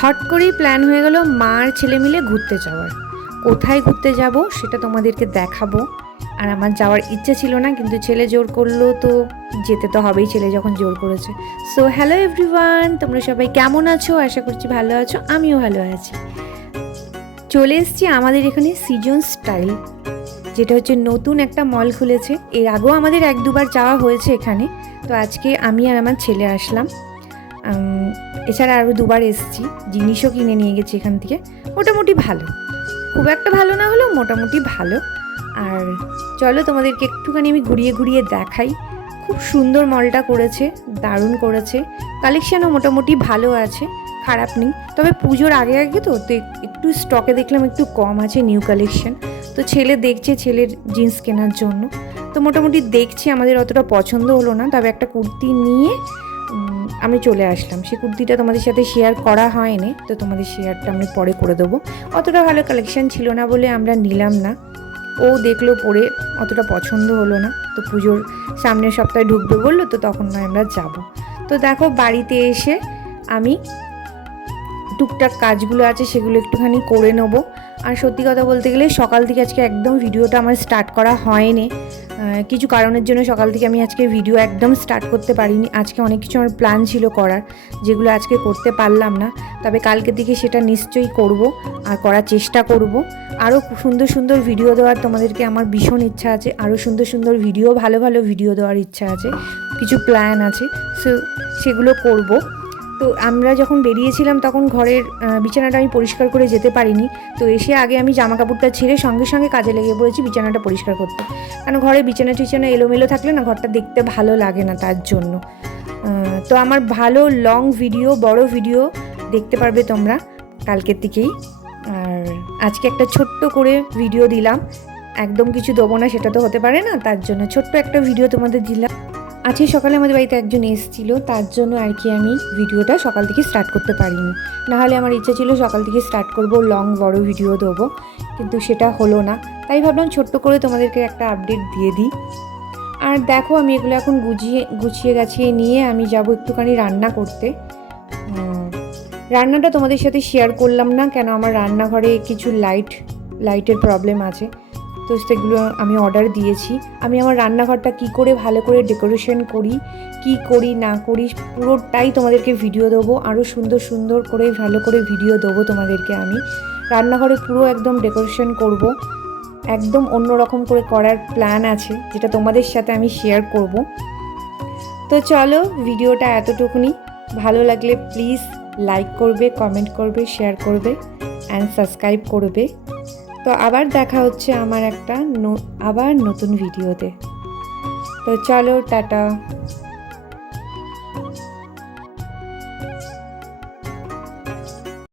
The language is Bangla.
হট করেই প্ল্যান হয়ে গেল মা আর ছেলে মিলে ঘুরতে যাওয়ার। কোথায় ঘুরতে যাব সেটা তোমাদেরকে দেখাবো। আর আমার যাওয়ার ইচ্ছে ছিল না, কিন্তু ছেলে জোর করলো তো যেতে তো হবেই, ছেলে যখন জোর করেছে। সো হ্যালো এভরিওয়ান, তোমরা সবাই কেমন আছো? আশা করছি ভালো আছো, আমিও ভালো আছি। চলে এসেছি আমাদের এখানে সিজন স্টাইল, যেটা হচ্ছে নতুন একটা মল খুলেছে। এর আগেও আমাদের 1-2বার যাওয়া হয়েছে এখানে। তো আজকে আমি আর আমার ছেলে আসলাম। এছাড়া আরও 2বার এসেছি, জিনিসও কিনে নিয়ে গেছি এখান থেকে। মোটামুটি ভালো, খুব একটা ভালো না হলেও মোটামুটি ভালো। আর চলো তোমাদেরকে একটুখানি আমি ঘুরিয়ে ঘুরিয়ে দেখাই। খুব সুন্দর মলটা করেছে, দারুণ করেছে। কালেকশানও মোটামুটি ভালো আছে, খারাপ নেই। তবে পুজোর আগে আগে তো একটু স্টকে দেখলাম একটু কম আছে নিউ কালেকশন। তো ছেলে দেখছে ছেলের জিন্স কেনার জন্য। তো মোটামুটি দেখছি, আমাদের অতটা পছন্দ হলো না। তবে একটা কুর্তি নিয়ে আমি চলে আসলাম। সেই কুর্তিটা তোমাদের সাথে শেয়ার করা হয়নি, তো তোমাদের শেয়ারটা আমি পরে করে দেবো। অতটা ভালো কালেকশান ছিল না বলে আমরা নিলাম না। ও দেখলো পরে, অতটা পছন্দ হলো না। তো পুজোর সামনের সপ্তাহে ঢুকবে বললো, তো তখন নয় আমরা যাব। তো দেখো বাড়িতে এসে আমি টুকটাক কাজগুলো আছে সেগুলো একটুখানি করে নেবো। আর সত্যি কথা বলতে গেলে সকাল থেকে আজকে একদম ভিডিওটা আমার স্টার্ট করা হয়নি। কিছু কারণের জন্য সকাল থেকে আমি আজকে ভিডিও একদম স্টার্ট করতে পারিনি। আজকে অনেক কিছু আমার প্ল্যান ছিল করার, যেগুলো আজকে করতে পারলাম না। তবে কালকে থেকে সেটা নিশ্চয়ই করব আর করার চেষ্টা করব। আরও সুন্দর সুন্দর ভিডিও দেওয়ার তোমাদেরকে আমার ভীষণ ইচ্ছা আছে। আরও সুন্দর সুন্দর ভিডিও, ভালো ভালো ভিডিও দেওয়ার ইচ্ছা আছে, কিছু প্ল্যান আছে। সেগুলো করব। তো আমরা যখন বেরিয়েছিলাম তখন ঘরের বিছানাটা আমি পরিষ্কার করে যেতে পারিনি। তো এসে আগে আমি জামা কাপড়টা ছেড়ে সঙ্গে সঙ্গে কাজে লেগে পড়েছি বিছানাটা পরিষ্কার করতে। কারণ ঘরে বিছানা টিছানা এলোমেলো থাকলে না ঘরটা দেখতে ভালো লাগে না, তার জন্য। তো আমার ভালো লং ভিডিও, বড় ভিডিও দেখতে পারবে তোমরা কালকের থেকেই। আর আজকে একটা ছোট্ট করে ভিডিও দিলাম, একদম কিছু দেবো না সেটা তো হতে পারে না, তার জন্য ছোট্ট একটা ভিডিও তোমাদের দিলাম। আজকে সকালে আমাদের বাড়িতে একজন এসেছিলো, তার জন্য আর কি আমি ভিডিওটা সকাল থেকে স্টার্ট করতে পারিনি। নাহলে আমার ইচ্ছা ছিল সকাল থেকে স্টার্ট করব, লং বড় ভিডিও দেবো, কিন্তু সেটা হলো না। তাই ভাবলাম ছোট্ট করে তোমাদেরকে একটা আপডেট দিয়ে দিই। আর দেখো আমি এগুলো এখন গুছিয়ে গাছিয়ে নিয়ে আমি যাব একটুখানি রান্না করতে। রান্নাটা তোমাদের সাথে শেয়ার করলাম না, কেন আমার রান্নাঘরে কিছু লাইটের প্রবলেম আছে। তো সেগুলো আমি অর্ডার দিয়েছি। আমি আমার রান্নাঘরটা কি করে ভালো করে ডেকোরেশন করি, কি করি না করি, পুরোটাই তোমাদেরকে ভিডিও দেবো। আরও সুন্দর সুন্দর করে ভালো করে ভিডিও দেবো তোমাদেরকে। আমি রান্নাঘরে পুরো একদম ডেকোরেশন করব, একদম অন্যরকম করে করার প্ল্যান আছে, যেটা তোমাদের সাথে আমি শেয়ার করব। তো চলো ভিডিওটা এতটুকুনি। ভালো লাগলে প্লিজ লাইক করবে, কমেন্ট করবে, শেয়ার করবে অ্যান্ড সাবস্ক্রাইব করবে। তো আবার দেখা হচ্ছে আমার একটা আবার নতুন ভিডিওতে। তো চলো টাটা।